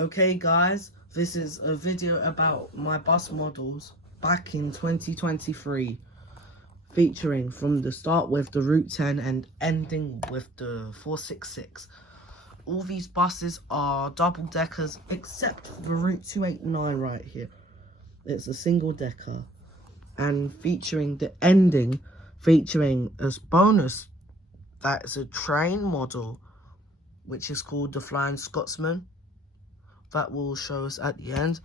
Okay guys, this is a video about my bus models back in 2023, featuring from the start with the Route 10 and ending with the 466. All these buses are double deckers except for the Route 289 right here. It's a single decker, and featuring the ending, featuring as bonus, that is a train model which is called the Flying Scotsman. That will show us at the end,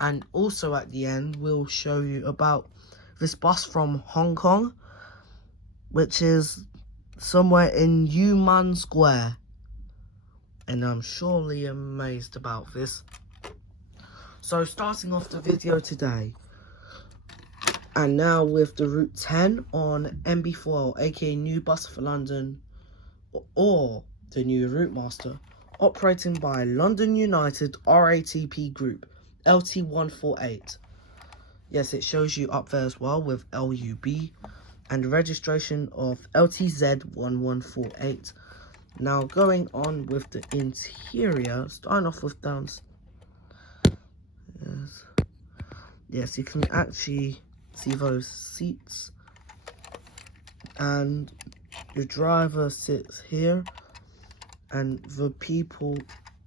and also at the end we'll show you about this bus from Hong Kong, which is somewhere in Yuman Square, and I'm surely amazed about this. So starting off the video today, and now with the Route 10 on MB4, aka New Bus for London, or the new Route Master, operating by London United RATP Group, LT148. Yes, it shows you up there as well with LUB and registration of LTZ1148. Now going on with the interior, starting off with yes, you can actually see those seats, and the driver sits here, and the people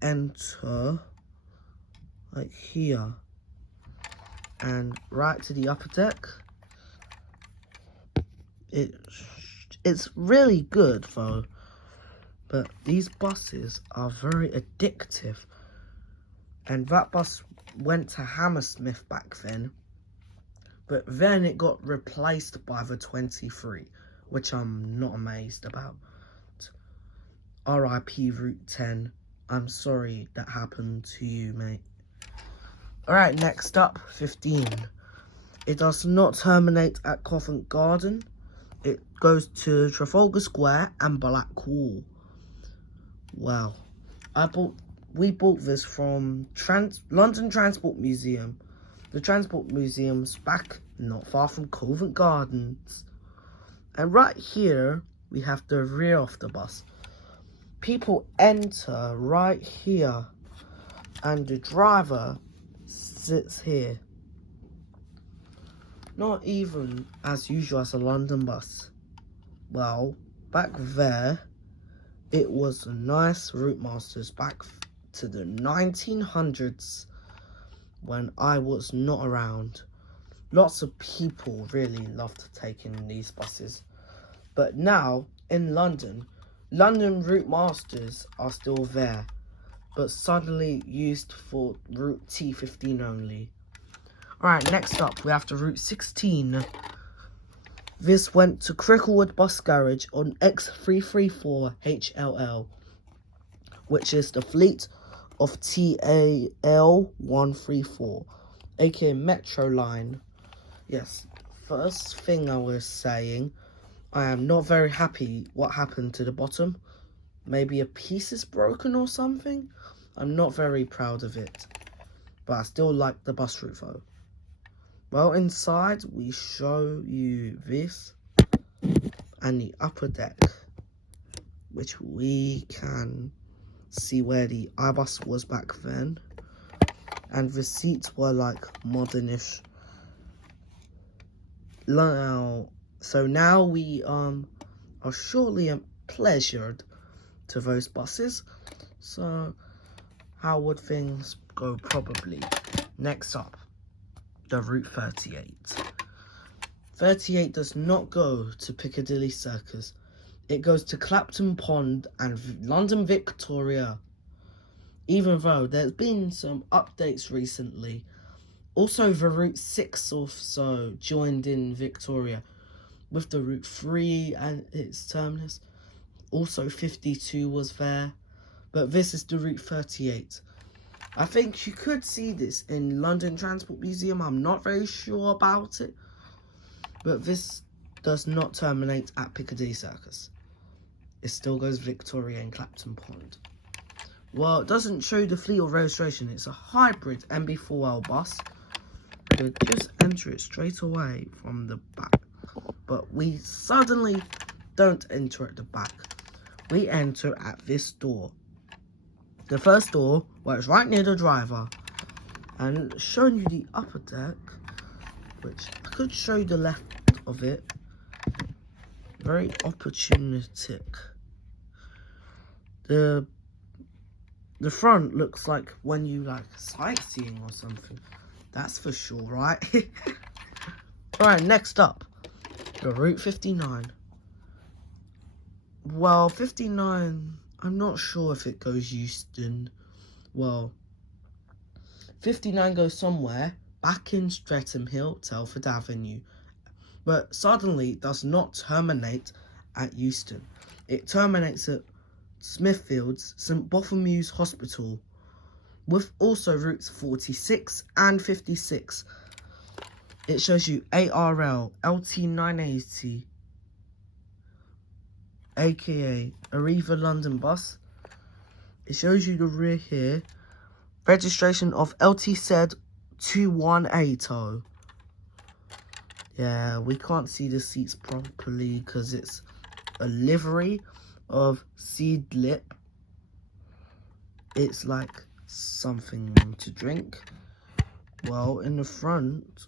enter like here, and right to the upper deck. It's really good though, but these buses are very addictive, and that bus went to Hammersmith back then, but then it got replaced by the 23, which I'm not amazed about. RIP Route 10, I'm sorry that happened to you, mate. Alright, next up, 15. It does not terminate at Covent Garden. It goes to Trafalgar Square and Blackwall. Wow. We bought this from London Transport Museum. The Transport Museum's back not far from Covent Gardens. And right here, we have the rear of the bus. People enter right here, and the driver sits here. Not even as usual as a London bus. Well, back there, it was a nice Route Masters back to the 1900s when I was not around. Lots of people really loved taking these buses. But now, in London Route Masters are still there, but suddenly used for Route T15 only. Alright, next up we have the Route 16. This went to Cricklewood Bus Garage on X334 HLL, which is the fleet of TAL134, aka Metro Line. Yes, first thing I was saying, I am not very happy what happened to the bottom. Maybe a piece is broken or something. I'm not very proud of it, but I still like the bus route though. Well, inside we show you this and the upper deck, which we can see where the iBus was back then, and the seats were like modernish. So now we are surely pleasured to those buses. So how would things go probably? Next up, the Route 38. 38 does not go to Piccadilly Circus. It goes to Clapton Pond and London Victoria, even though there's been some updates recently. Also, the Route 6 also joined in Victoria, with the Route 3 and its terminus. Also 52 was there, but this is the Route 38. I think you could see this in London Transport Museum. I'm not very sure about it, but this does not terminate at Piccadilly Circus. It still goes Victoria and Clapton Pond. Well, it doesn't show the fleet or registration. It's a hybrid MB4L bus. You just enter it straight away from the back, but we suddenly don't enter at the back. We enter at this door. the first door, where it's right near the driver. And showing you the upper deck, which I could show you the left of it. Very opportunistic. The front looks like when you like sightseeing or something. That's for sure, right? Alright, next up, the Route 59. Well, 59, I'm not sure if it goes Euston. Well, 59 goes somewhere back in Streatham Hill, Telford Avenue. But suddenly it does not terminate at Euston. It terminates at Smithfield's St Bartholomew's Hospital, with also routes 46 and 56. It shows you ARL LT980, aka Arriva London bus. It shows you the rear here. Registration of LTZ 2180. Yeah, we can't see the seats properly because it's a livery of Seed Lip. It's like something to drink. Well, in the front,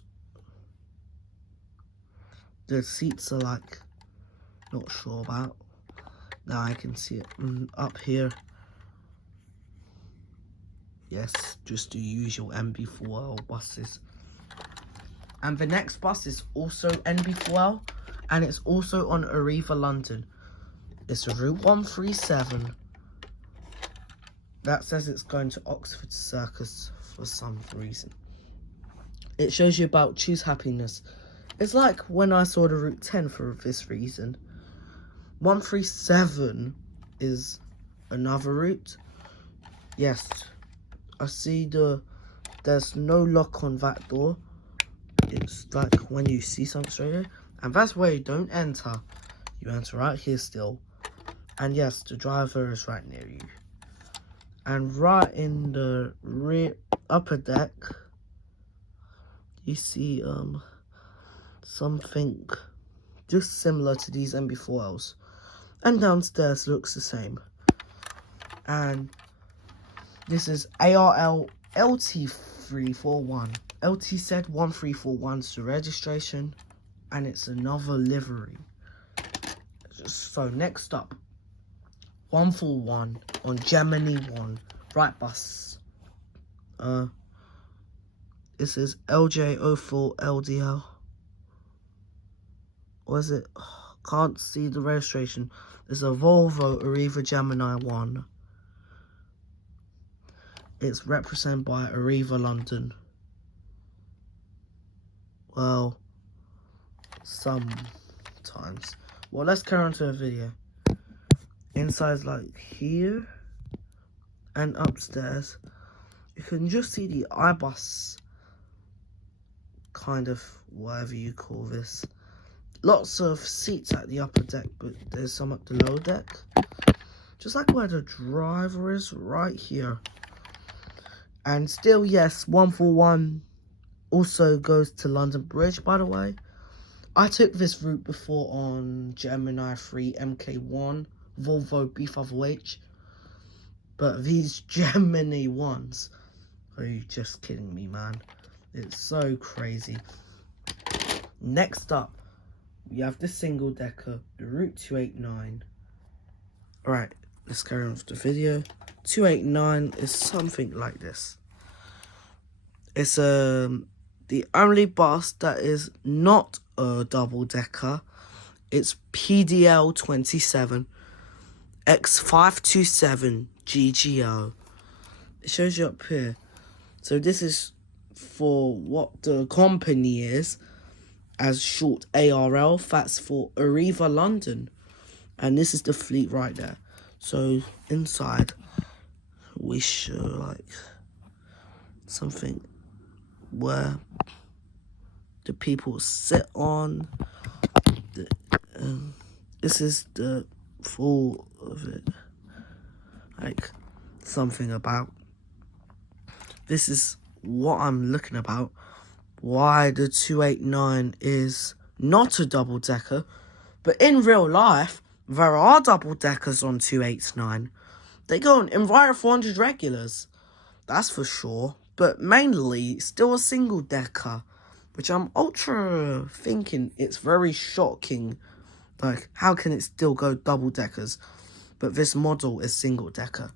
the seats are like, not sure about. Now I can see it up here. Yes, just the usual NB4L buses. And the next bus is also NB4L, and it's also on Arriva London. It's a Route 137. That says it's going to Oxford Circus for some reason. It shows you about Choose Happiness. It's like when I saw the Route 10 for this reason. 137 is another route. Yes, I see there's no lock on that door. It's like when you see something straight here. And that's where you don't enter. You enter right here still. And yes, the driver is right near you. And right in the rear upper deck, you see something just similar to these MB4Ls. And downstairs looks the same. And this is ARL LT341. LTZ 1341 is the registration, and it's another livery. So next up, 141 on Gemini 1, right bus. This is LJ04LDL. What is it? Oh, can't see the registration. It's a Volvo Arriva Gemini 1. It's represented by Arriva London. Well, sometimes. Well, let's carry on to the video. Inside's like here and upstairs. You can just see the iBus, kind of, whatever you call this. Lots of seats at the upper deck, but there's some at the lower deck. Just like where the driver is, right here. And still, yes, 141 also goes to London Bridge, by the way. I took this route before on Gemini 3 MK1, Volvo B5OH. But these Gemini ones, are you just kidding me, man? It's so crazy. Next up, we have the single decker, the Route 289. Alright, let's carry on with the video. 289 is something like this. It's the only bus that is not a double decker. It's PDL 27 X527 GGO. It shows you up here. So this is for what the company is, as short ARL. That's for Arriva London. And this is the fleet right there. So inside we show like something where the people sit on. This is the full of it. Like something about. This is what I'm looking about. Why the 289 is not a double decker, but in real life there are double deckers on 289. they go in Enviro 400 regulars. That's for sure. But mainly, still a single decker. Which I'm ultra thinking it's very shocking. Like, how can it still go double deckers? But this model is single decker.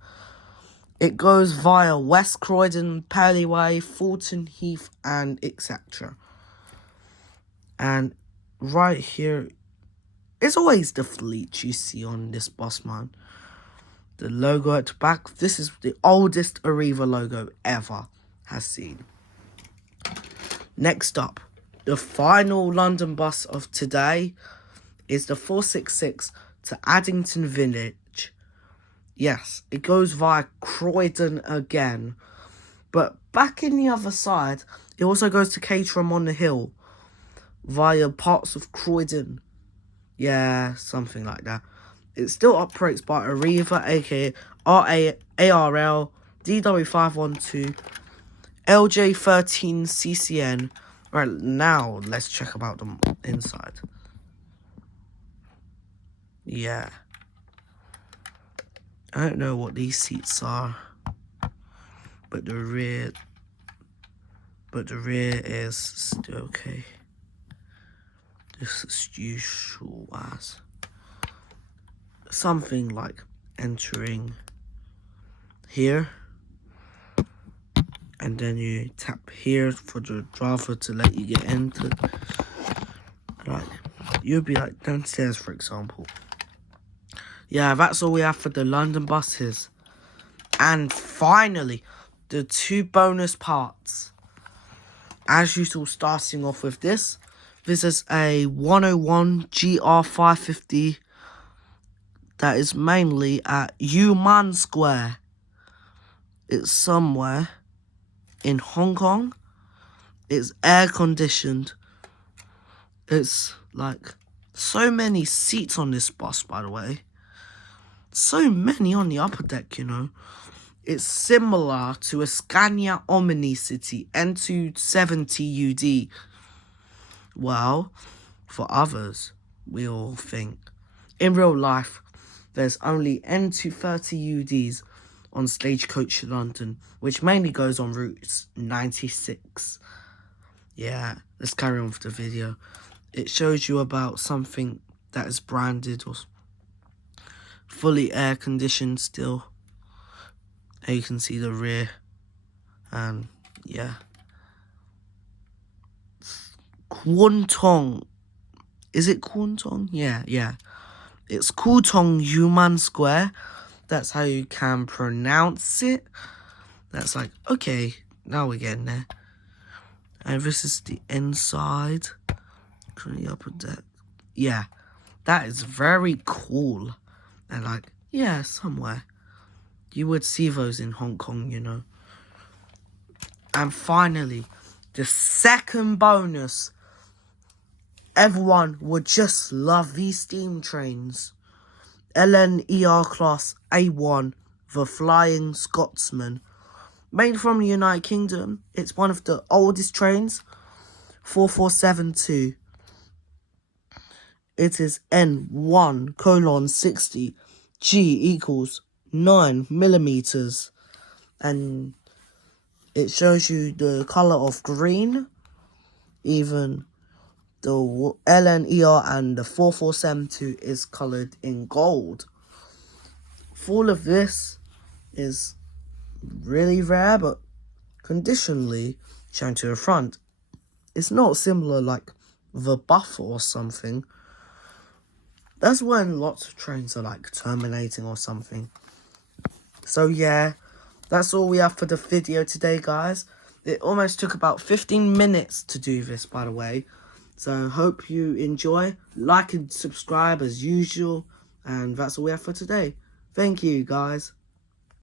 It goes via West Croydon, Palliway, Fulton Heath, and etc. And right here, it's always the fleet you see on this bus, man. The logo at the back, this is the oldest Arriva logo ever has seen. Next up, the final London bus of today is the 466 to Addington Village. Yes, it goes via Croydon again. But back in the other side, it also goes to Caterham on the Hill via parts of Croydon. Yeah, something like that. It still operates by Arriva, aka ARL, DW512, LJ13 CCN. Right, now let's check about them inside. Yeah. I don't know what these seats are, but the rear is still okay. This is usual as something like entering here, and then you tap here for the driver to let you get into. Like, you'll be like downstairs, for example. Yeah, that's all we have for the London buses. And finally, the two bonus parts. As usual, starting off with this. This is a 101 GR550 that is mainly at Yuman Square. It's somewhere in Hong Kong. It's air conditioned. It's like so many seats on this bus, by the way. So many on the upper deck, you know. It's similar to a Scania Omnicity N270 UD. Well, for others, we all think. In real life, there's only N230 UDs on Stagecoach London, which mainly goes on Route 96. Yeah, let's carry on with the video. It shows you about something that is branded or fully air conditioned still. And you can see the rear, and yeah. Kwun Tong. Is it Kwun Tong? Yeah. It's Tong Yuman Square. That's how you can pronounce it. That's like, okay, now we're getting there. And this is the inside. From the upper deck. Yeah, that is very cool. And like, yeah, somewhere. You would see those in Hong Kong, you know. And finally, the second bonus. Everyone would just love these steam trains. LNER Class A1, the Flying Scotsman. Made from the United Kingdom, it's one of the oldest trains. 4472. It is N1:60. G equals 9 millimeters. And it shows you the color of green. Even the LNER and the 4472 is colored in gold. All of this is really rare, but conditionally shown to the front. It's not similar like the buffer or something. That's when lots of trains are like terminating or something. So yeah, that's all we have for the video today, guys. It almost took about 15 minutes to do this, by the way. So hope you enjoy. Like and subscribe as usual. And that's all we have for today. Thank you, guys.